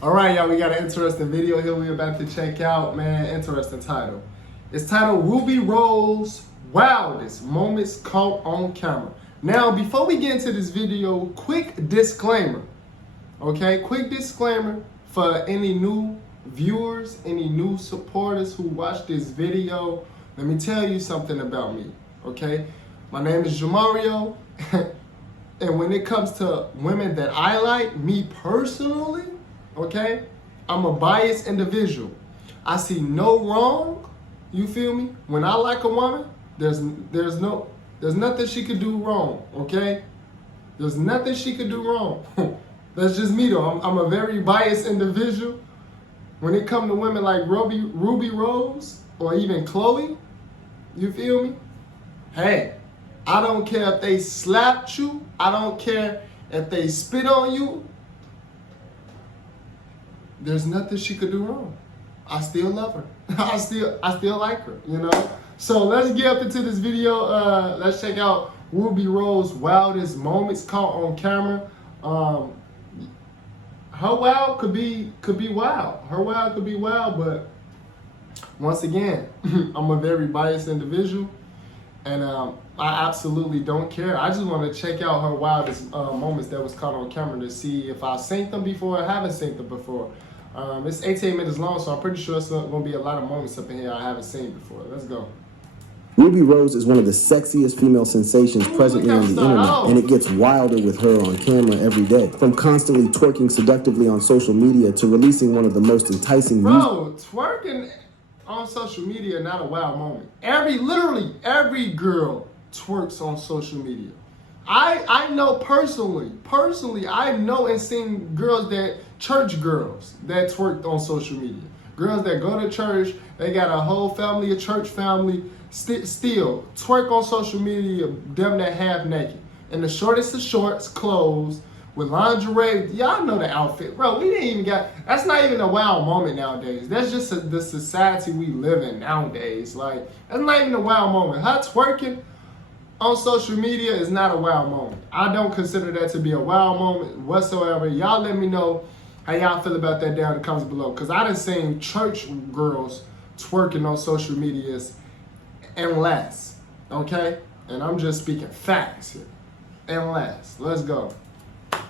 All right, y'all, we got an interesting video here we're about to check out, man. Interesting title. It's titled Rubi Rose Wildest Moments Caught on Camera. Now, before we get into this video, quick disclaimer, okay? Quick disclaimer for any new viewers, any new supporters who watch this video. Let me tell you something about me, okay? My name is Jamario, and when it comes to women that I like, me personally, okay, I'm a biased individual. I see no wrong, you feel me? When I like a woman, there's nothing she could do wrong, okay? There's nothing she could do wrong. That's just me though. I'm a very biased individual. When it comes to women like Rubi Rose or even Chloe, you feel me? Hey, I don't care if they slapped you. I don't care if they spit on you. There's nothing she could do wrong. I still love her. I still like her, you know? So let's get up into this video. Let's check out Rubi Rose wildest moments caught on camera. Her wild could be wild. Her wild could be wild, but once again, I'm a very biased individual, and I absolutely don't care. I just want to check out her wildest moments that was caught on camera to see if I've seen them before or haven't seen them before. It's 18 minutes long, so I'm pretty sure it's going to be a lot of moments up in here I haven't seen before. Let's go. Rubi Rose is one of the sexiest female sensations presently on the internet, and it gets wilder with her on camera every day. From constantly twerking seductively on social media to releasing one of the most enticing twerking on social media, not a wild moment. Literally every girl twerks on social media. I know personally, I know and seen church girls that twerked on social media. Girls that go to church, they got a whole family, a church family, still twerk on social media, damn near half naked. And the shortest of shorts, clothes, with lingerie. Y'all know the outfit. Bro, that's not even a wild moment nowadays. That's just the society we live in nowadays. Like, that's not even a wild moment. Her twerking on social media is not a wild moment. I don't consider that to be a wild moment whatsoever. Y'all let me know how y'all feel about that down in the comments below. Because I done seen church girls twerking on social medias and less, okay? And I'm just speaking facts here. And less. Let's go.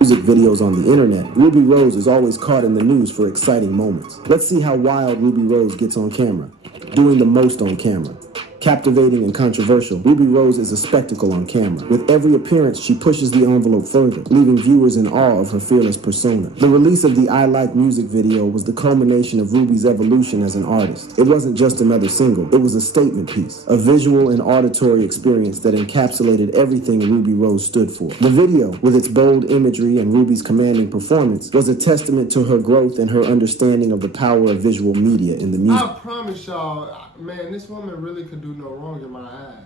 Music videos on the internet, Rubi Rose is always caught in the news for exciting moments. Let's see how wild Rubi Rose gets on camera. Doing the most on camera. Captivating and controversial, Rubi Rose is a spectacle on camera. With every appearance, she pushes the envelope further, leaving viewers in awe of her fearless persona. The release of the I Like music video was the culmination of Rubi's evolution as an artist. It wasn't just another single, it was a statement piece, a visual and auditory experience that encapsulated everything Rubi Rose stood for. The video, with its bold imagery and Rubi's commanding performance, was a testament to her growth and her understanding of the power of visual media in the music. I promise y'all, man, this woman really could do no wrong in my eyes.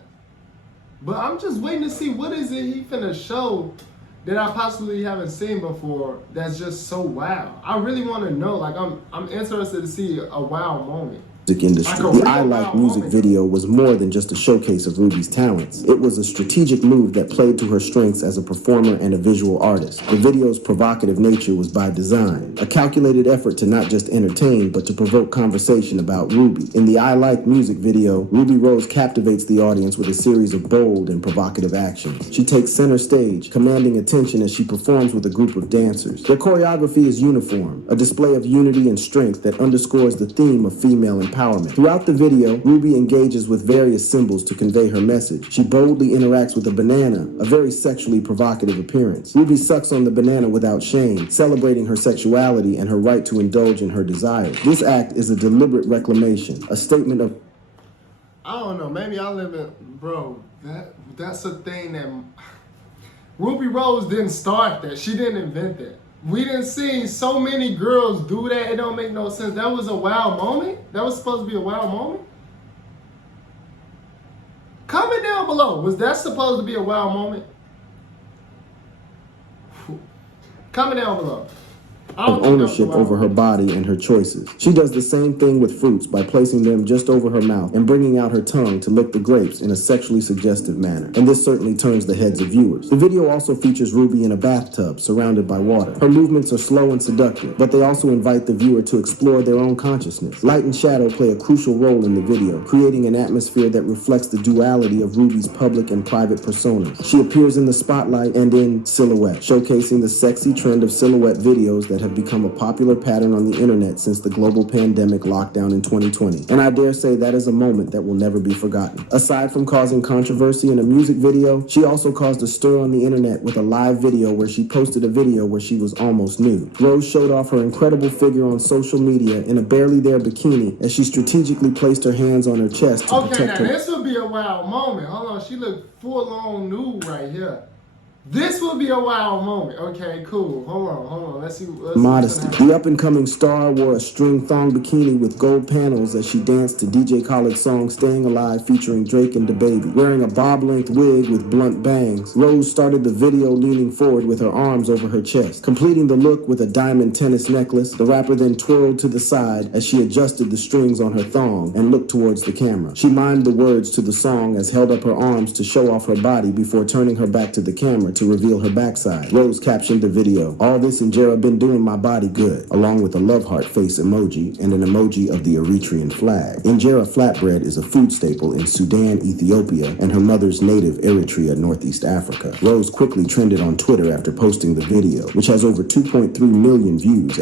But I'm just waiting to see what is it he finna show that I possibly haven't seen before that's just so wild. I really want to know. Like, I'm interested to see a wild moment. Music industry. The I Like music video was more than just a showcase of Rubi's talents. It was a strategic move that played to her strengths as a performer and a visual artist. The video's provocative nature was by design, a calculated effort to not just entertain, but to provoke conversation about Rubi. In the I Like music video, Rubi Rose captivates the audience with a series of bold and provocative actions. She takes center stage, commanding attention as she performs with a group of dancers. Their choreography is uniform, a display of unity and strength that underscores the theme of female empowerment. Throughout the video, Rubi engages with various symbols to convey her message. She boldly interacts with a banana, a very sexually provocative appearance. Rubi sucks on the banana without shame, celebrating her sexuality and her right to indulge in her desires. This act is a deliberate reclamation, a statement of... I don't know, maybe I live in... Bro, that's a thing that... Rubi Rose didn't start that. She didn't invent that. We didn't see so many girls do that. It don't make no sense. That was a wild moment? That was supposed to be a wild moment? Comment down below. Was that supposed to be a wild moment? Comment down below. of ownership over her body and her choices. She does the same thing with fruits by placing them just over her mouth and bringing out her tongue to lick the grapes in a sexually suggestive manner. And this certainly turns the heads of viewers. The video also features Ruby in a bathtub surrounded by water. Her movements are slow and seductive, but they also invite the viewer to explore their own consciousness. Light and shadow play a crucial role in the video, creating an atmosphere that reflects the duality of Ruby's public and private personas. She appears in the spotlight and in silhouette, showcasing the sexy trend of silhouette videos that have become a popular pattern on the internet since the global pandemic lockdown in 2020. And I dare say that is a moment that will never be forgotten. Aside from causing controversy in a music video, she also caused a stir on the internet with a live video where she posted a video where she was almost nude. Rose showed off her incredible figure on social media in a barely there bikini as she strategically placed her hands on her chest to protect her. Okay, now this would be a wild moment. Hold on, she looked full on nude right here. This will be a wild moment. Okay, cool. Hold on. Let's see. Modesty. The up-and-coming star wore a string thong bikini with gold panels as she danced to DJ Khaled's song Staying Alive featuring Drake and DaBaby. Wearing a bob-length wig with blunt bangs, Rose started the video leaning forward with her arms over her chest. Completing the look with a diamond tennis necklace, the rapper then twirled to the side as she adjusted the strings on her thong and looked towards the camera. She mimed the words to the song as held up her arms to show off her body before turning her back to the camera to reveal her backside. Rose captioned the video, "All this and Jera been doing my body good," along with a love heart face emoji and an emoji of the Eritrean flag. Injera flatbread is a food staple in Sudan, Ethiopia, and her mother's native Eritrea, Northeast Africa. Rose quickly trended on Twitter after posting the video, which has over 2.3 million views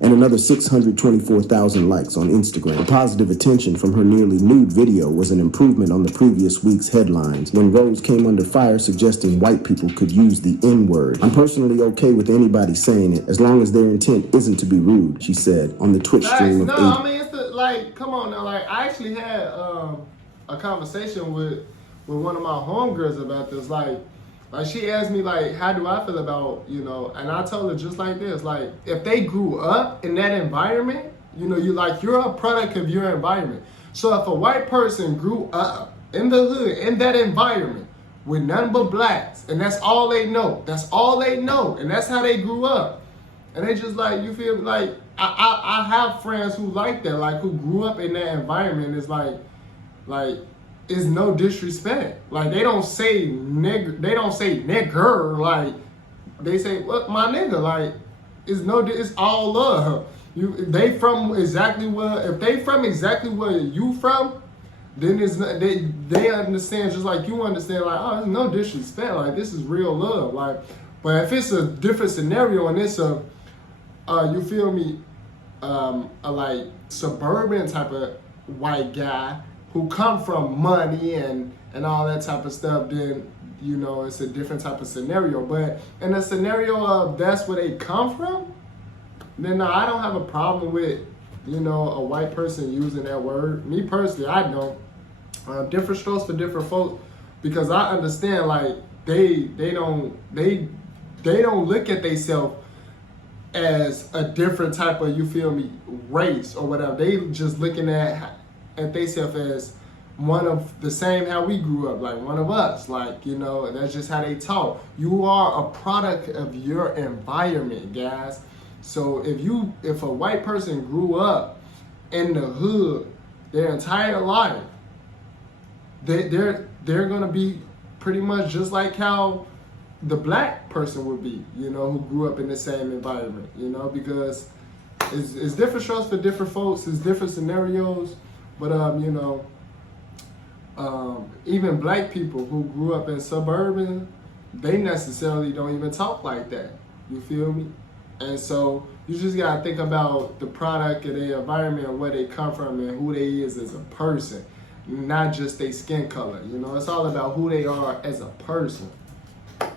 and another 624,000 likes on Instagram. The positive attention from her nearly nude video was an improvement on the previous week's headlines when Rose came under fire suggesting white people could use the N-word. "I'm personally okay with anybody saying it as long as their intent isn't to be rude," she said on the Twitch stream of I mean, it's come on now. Like, I actually had a conversation with one of my homegirls about this. Like she asked me, like, how do I feel about, and I told her just like this, like, if they grew up in that environment, you're a product of your environment. So if a white person grew up in the hood, in that environment, with nothing but blacks, and that's all they know, and that's how they grew up, and they just like, you feel like, I have friends who like that, like, who grew up in that environment. It's like it's no disrespect. Like, they don't say nigger, like, they say, "What, my nigga?" Like, it's all love. If they from exactly where you from, then they understand just like you understand, like, oh, there's no disrespect, like, this is real love. Like, but if it's a different scenario and it's a you feel me, a like suburban type of white guy who come from money and all that type of stuff, then it's a different type of scenario. But in a scenario of that's where they come from, then no, I don't have a problem with a white person using that word. Me personally, I don't. Different strokes for different folks, because I understand, like, they don't look at themselves as a different type of, you feel me, race or whatever. They just looking at themselves as one of the same how we grew up, like one of us, like, that's just how they talk. You are a product of your environment, guys. So if a white person grew up in the hood their entire life, they're gonna be pretty much just like how the black person would be, who grew up in the same environment, because it's different strokes for different folks, it's different scenarios, but even black people who grew up in suburban, they necessarily don't even talk like that. You feel me? And so you just gotta think about the product of their environment and where they come from and who they is as a person, not just their skin color. It's all about who they are as a person.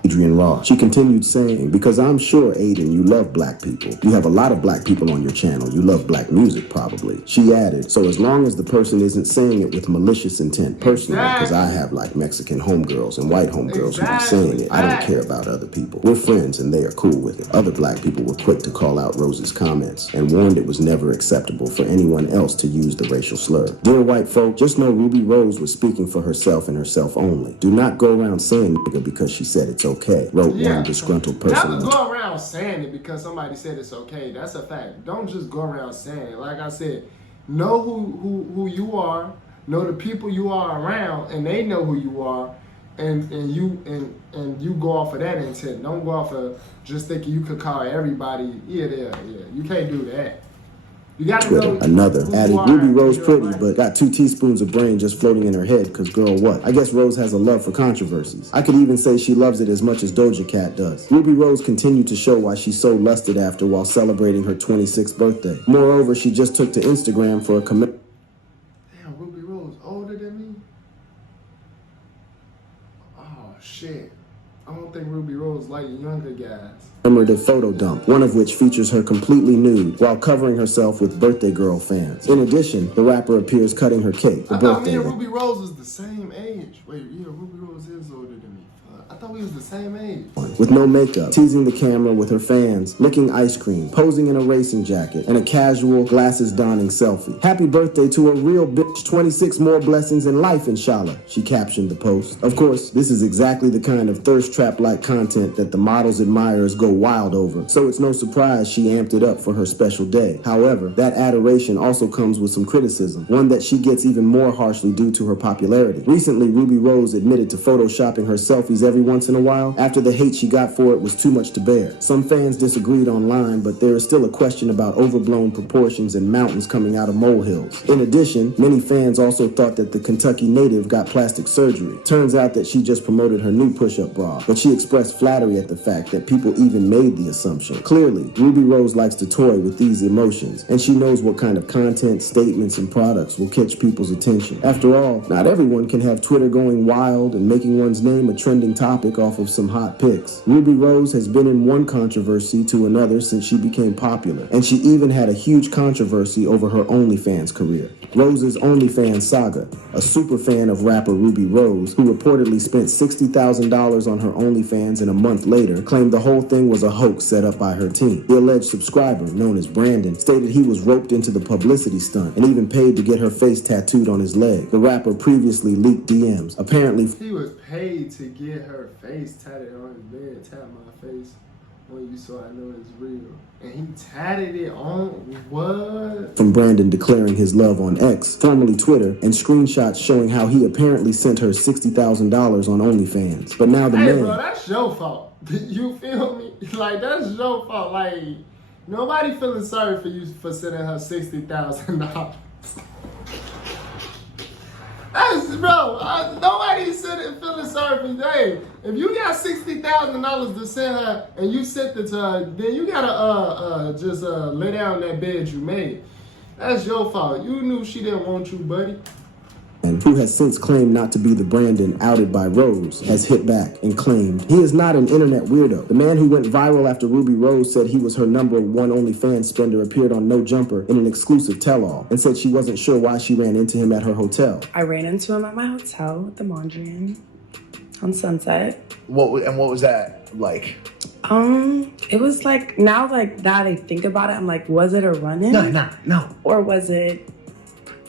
Adrian Ross. She continued saying, "Because I'm sure, Aiden, you love black people. You have a lot of black people on your channel. You love black music, probably." She added, "So as long as the person isn't saying it with malicious intent personally, because I have like Mexican homegirls and white homegirls who be saying it, I don't care about other people. We're friends and they are cool with it." Other black people were quick to call out Rose's comments and warned it was never acceptable for anyone else to use the racial slur. Dear white folk, just know Ruby Rose was speaking for herself and herself only. Do not go around saying nigga because she said it's okay, wrote one disgruntled person. Never go around saying it because somebody said it's okay. That's a fact. Don't just go around saying it. Like I said, know who you are, know the people you are around, and they know who you are, and you go off of that intent. Don't go off of just thinking you could call everybody. Yeah. You can't do that. You gotta Twitter, another, added Ruby Rose pretty, but got 2 teaspoons of brain just floating in her head, cause girl what? I guess Rose has a love for controversies. I could even say she loves it as much as Doja Cat does. Ruby Rose continued to show why she's so lusted after while celebrating her 26th birthday. Moreover, she just took to Instagram for a Damn, Ruby Rose older than me? Oh, shit. I don't think Ruby Rose like younger guys. Commemorative photo dump, one of which features her completely nude while covering herself with birthday girl fans. In addition, the rapper appears cutting her cake. I thought me and Ruby Rose was the same age. Wait, yeah, Ruby Rose is older than me. I thought we was the same age. With no makeup, teasing the camera with her fans, licking ice cream, posing in a racing jacket, and a casual, glasses-donning selfie. Happy birthday to a real bitch, 26 more blessings in life, inshallah, she captioned the post. Of course, this is exactly the kind of thirst trap-like content that the model's admirers go wild over, so it's no surprise she amped it up for her special day. However, that adoration also comes with some criticism, one that she gets even more harshly due to her popularity. Recently, Ruby Rose admitted to photoshopping her selfies every once in a while after the hate she got for it was too much to bear. Some fans disagreed online, but there is still a question about overblown proportions and mountains coming out of molehills. In addition, many fans also thought that the Kentucky native got plastic surgery. Turns out that she just promoted her new push-up bra, but she expressed flattery at the fact that people even made the assumption. Clearly, Ruby Rose likes to toy with these emotions, and she knows what kind of content, statements, and products will catch people's attention. After all, not everyone can have Twitter going wild and making one's name a trending topic off of some hot pics. Ruby Rose has been in one controversy to another since she became popular, and she even had a huge controversy over her OnlyFans career. Rose's OnlyFans saga. A super fan of rapper Ruby Rose, who reportedly spent $60,000 on her OnlyFans and a month later claimed the whole thing was a hoax set up by her team. The alleged subscriber, known as Brandon, stated he was roped into the publicity stunt and even paid to get her face tattooed on his leg. The rapper previously leaked DMs. Apparently, he was paid to get her face tatted on his leg. Tap my face when you saw I know it's real. And he tatted it on what? From Brandon declaring his love on X, formerly Twitter, and screenshots showing how he apparently sent her $60,000 on OnlyFans. But now the man... Bro, that's your fault. You feel me? Like, that's your fault. Like, nobody feeling sorry for you for sending her $60,000. Nobody's feeling sorry for you. Hey, if you got $60,000 to send her and you sent it to her, then you gotta just lay down that bed you made. That's your fault. You knew she didn't want you, buddy. And who has since claimed not to be the Brandon outed by Rose, has hit back and claimed he is not an internet weirdo. The man who went viral after Ruby Rose said he was her #1 OnlyFans spender appeared on No Jumper in an exclusive tell-all and said she wasn't sure why she ran into him at her hotel. I ran into him at my hotel at the Mondrian on Sunset. What was that like? It was like, now like that I think about it, I'm like, was it a run-in? No. Or was it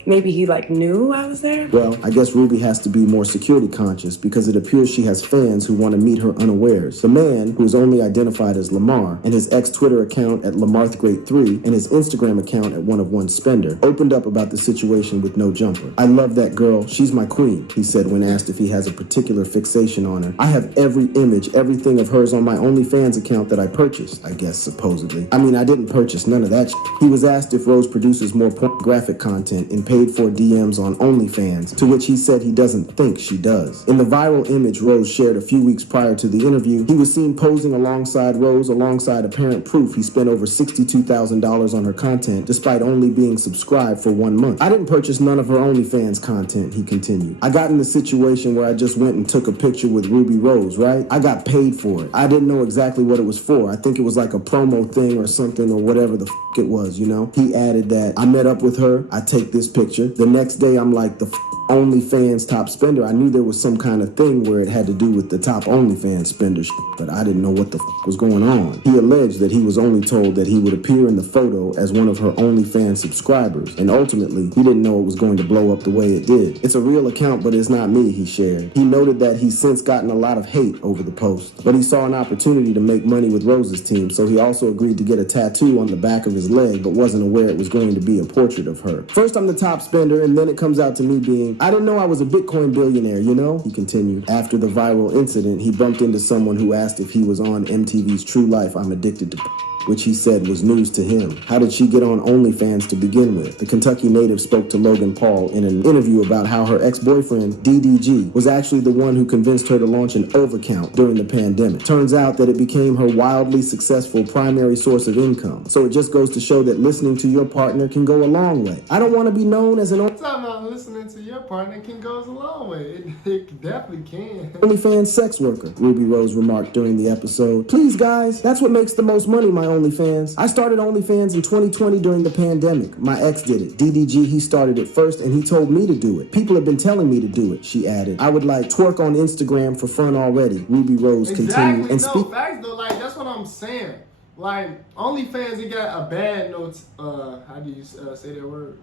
maybe he like knew I was there? Well, I guess Ruby has to be more security conscious because it appears she has fans who want to meet her unawares. The man, who is only identified as Lamar, and his ex-Twitter account at Lamar3, and his Instagram account at one Spender, opened up about the situation with No Jumper. I love that girl. She's my queen, he said when asked if he has a particular fixation on her. I have every image, everything of hers on my OnlyFans account that I purchased, I guess, supposedly. I mean, I didn't purchase none of that shit. He was asked if Rose produces more pornographic content in paid-for DMs on OnlyFans, to which he said he doesn't think she does. In the viral image Rose shared a few weeks prior to the interview, he was seen posing alongside Rose, alongside apparent proof he spent over $62,000 on her content, despite only being subscribed for 1 month. I didn't purchase none of her OnlyFans content, he continued. I got in the situation where I just went and took a picture with Ruby Rose, right? I got paid for it. I didn't know exactly what it was for. I think it was like a promo thing or something or whatever the it was, you know? He added that I met up with her, I take this picture. The next day I'm like, the OnlyFans top spender, I knew there was some kind of thing where it had to do with the top OnlyFans spender but I didn't know what the was going on. He alleged that he was only told that he would appear in the photo as one of her OnlyFans subscribers, and ultimately, he didn't know it was going to blow up the way it did. It's a real account, but it's not me, he shared. He noted that he's since gotten a lot of hate over the post, but he saw an opportunity to make money with Rose's team, so he also agreed to get a tattoo on the back of his leg, but wasn't aware it was going to be a portrait of her. First, I'm the top spender, and then it comes out to me being, I didn't know I was a Bitcoin billionaire, you know? He continued. After the viral incident, he bumped into someone who asked if he was on MTV's True Life, I'm Addicted to which he said was news to him. How did she get on OnlyFans to begin with? The Kentucky native spoke to Logan Paul in an interview about how her ex-boyfriend, DDG, was actually the one who convinced her to launch an OVA account during the pandemic. Turns out that it became her wildly successful primary source of income. So it just goes to show that listening to your partner can go a long way. I don't want to be known as an Talking about listening to your partner can go a long way. It definitely can. OnlyFans sex worker, Ruby Rose remarked during the episode. Please, guys, that's what makes the most money, my OnlyFans. I started OnlyFans in 2020 during the pandemic. My ex did it. DDG, he started it first, and he told me to do it. People have been telling me to do it, she added. I would like twerk on Instagram for fun already. Ruby Rose continued. And no, facts though, like, that's what I'm saying. Like, OnlyFans, it got a bad note, how do you say that word?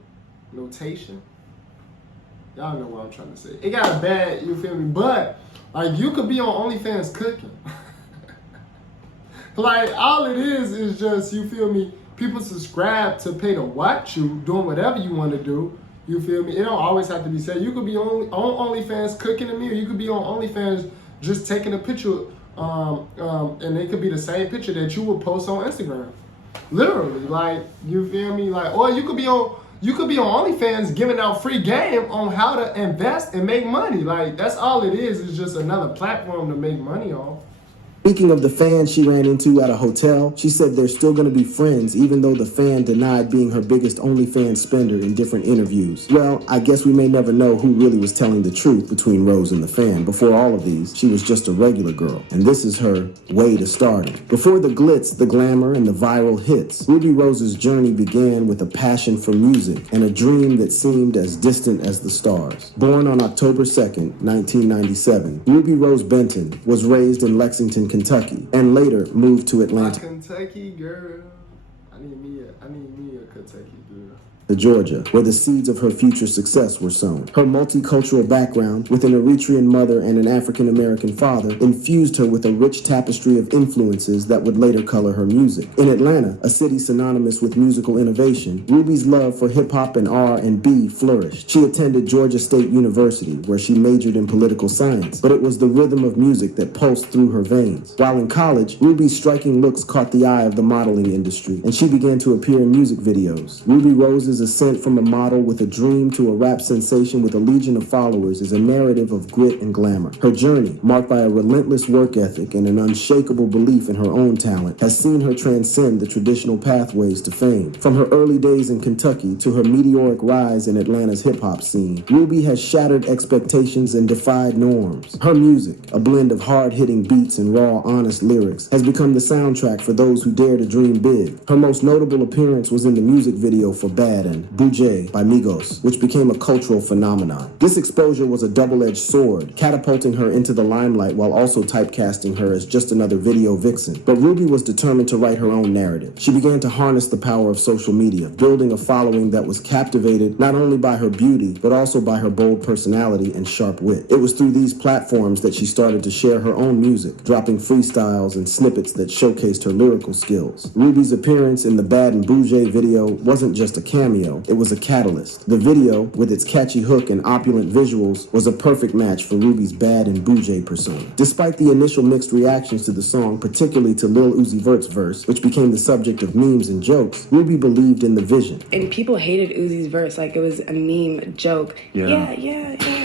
Notation? Y'all know what I'm trying to say. It got a bad, you feel me? But, like, you could be on OnlyFans cooking. Like, all it is just, you feel me, people subscribe to pay to watch you doing whatever you want to do. You feel me? It don't always have to be said. You could be on OnlyFans cooking a meal. You could be on OnlyFans just taking a picture, and it could be the same picture that you would post on Instagram. Literally, like, you feel me? Like, or you could be on OnlyFans giving out free game on how to invest and make money. Like, that's all it is just another platform to make money on. Speaking of the fan she ran into at a hotel, she said they're still going to be friends even though the fan denied being her biggest OnlyFans spender in different interviews. Well, I guess we may never know who really was telling the truth between Rose and the fan. Before all of these, she was just a regular girl, and this is her way to stardom. Before the glitz, the glamour, and the viral hits, Ruby Rose's journey began with a passion for music and a dream that seemed as distant as the stars. Born on October 2nd, 1997, Ruby Rose Benton was raised in Lexington, Kentucky, and later moved to Atlanta. Kentucky girl. I need me a Kentucky girl. Georgia, where the seeds of her future success were sown. Her multicultural background, with an Eritrean mother and an African-American father, infused her with a rich tapestry of influences that would later color her music. In Atlanta, a city synonymous with musical innovation, Ruby's love for hip-hop and R&B flourished. She attended Georgia State University, where she majored in political science, but it was the rhythm of music that pulsed through her veins. While in college, Ruby's striking looks caught the eye of the modeling industry, and she began to appear in music videos. Ruby Rose's ascent from a model with a dream to a rap sensation with a legion of followers is a narrative of grit and glamour. Her journey, marked by a relentless work ethic and an unshakable belief in her own talent, has seen her transcend the traditional pathways to fame. From her early days in Kentucky to her meteoric rise in Atlanta's hip-hop scene, Ruby has shattered expectations and defied norms. Her music, a blend of hard-hitting beats and raw, honest lyrics, has become the soundtrack for those who dare to dream big. Her most notable appearance was in the music video for Bad and Boujé by Migos, which became a cultural phenomenon. This exposure was a double-edged sword, catapulting her into the limelight while also typecasting her as just another video vixen. But Ruby was determined to write her own narrative. She began to harness the power of social media, building a following that was captivated not only by her beauty, but also by her bold personality and sharp wit. It was through these platforms that she started to share her own music, dropping freestyles and snippets that showcased her lyrical skills. Ruby's appearance in the Bad and Boujé video wasn't just a cameo, it was a catalyst. The video, with its catchy hook and opulent visuals, was a perfect match for Ruby's Bad and Boujé persona. Despite the initial mixed reactions to the song, particularly to Lil Uzi Vert's verse, which became the subject of memes and jokes, Ruby believed in the vision. And people hated Uzi's verse like it was a meme joke. Yeah.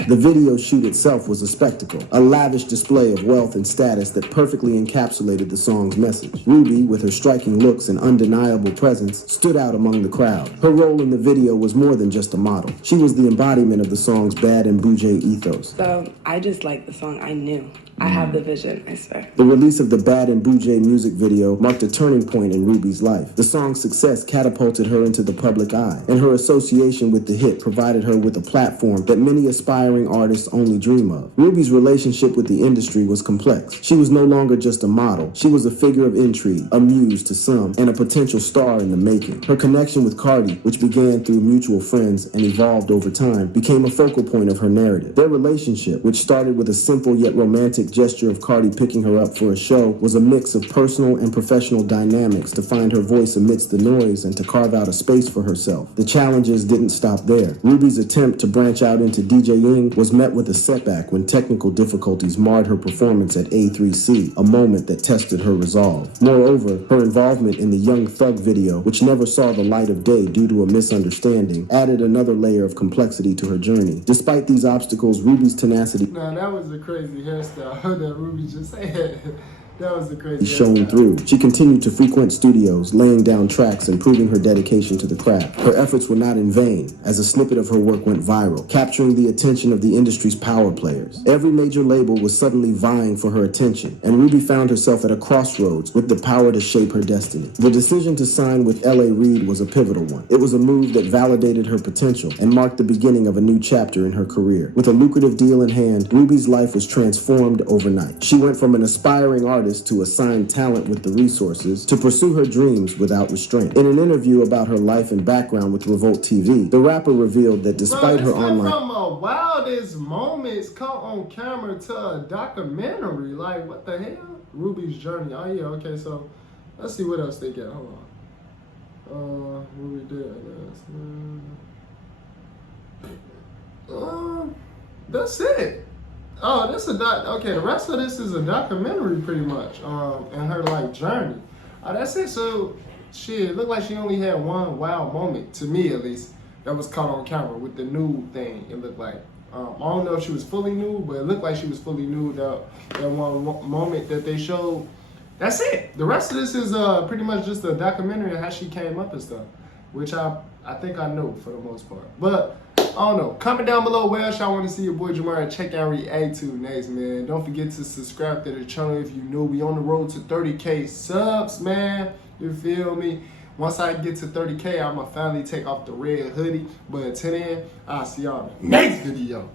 The video shoot itself was a spectacle, a lavish display of wealth and status that perfectly encapsulated the song's message. Ruby, with her striking looks and undeniable presence, stood out among among the crowd. Her role in the video was more than just a model. She was the embodiment of the song's Bad and Boujee ethos. So I just liked the song. I knew. I have the vision, I swear. The release of the Bad and Boujee music video marked a turning point in Rubi's life. The song's success catapulted her into the public eye, and her association with the hit provided her with a platform that many aspiring artists only dream of. Rubi's relationship with the industry was complex. She was no longer just a model. She was a figure of intrigue, a muse to some, and a potential star in the making. Her connection with Cardi, which began through mutual friends and evolved over time, became a focal point of her narrative. Their relationship, which started with a simple yet romantic gesture of Cardi picking her up for a show, was a mix of personal and professional dynamics to find her voice amidst the noise and to carve out a space for herself. The challenges didn't stop there. Rubi's attempt to branch out into DJing was met with a setback when technical difficulties marred her performance at A3C, a moment that tested her resolve. Moreover, her involvement in the Young Thug video, which never saw the light of day due to a misunderstanding, added another layer of complexity to her journey. Despite these obstacles, Rubi's tenacity That was a crazy hairstyle that Rubi just said. That was a crazy shone through. She continued to frequent studios, laying down tracks and proving her dedication to the craft. Her efforts were not in vain, as a snippet of her work went viral, capturing the attention of the industry's power players. Every major label was suddenly vying for her attention, and Rubi found herself at a crossroads with the power to shape her destiny. The decision to sign with L.A. Reid was a pivotal one. It was a move that validated her potential and marked the beginning of a new chapter in her career. With a lucrative deal in hand, Rubi's life was transformed overnight. She went from an aspiring artist to assign talent with the resources to pursue her dreams without restraint. In an interview about her life and background with Revolt TV, the rapper revealed that despite her online... From a wildest moments caught on camera to a documentary. Like, what the hell? Rubis Journey. Oh, yeah, okay, so let's see what else they got. Hold on. What we did? That's it. Oh, this is okay. The rest of this is a documentary, pretty much, and her like journey. Oh, that's it. So, shit, it looked like she only had one wild moment, to me at least, that was caught on camera with the nude thing. It looked like. I don't know if she was fully nude, but it looked like she was fully nude. That one moment that they showed. That's it. The rest of this is pretty much just a documentary on how she came up and stuff, which I think I know for the most part, but. I don't know. Comment down below what else y'all want to see your boy Jamar check out react to next, man. Don't forget to subscribe to the channel if you new. We on the road to 30K subs, man. You feel me? Once I get to 30K, I'ma finally take off the red hoodie. But until then, I'll see y'all in the next video.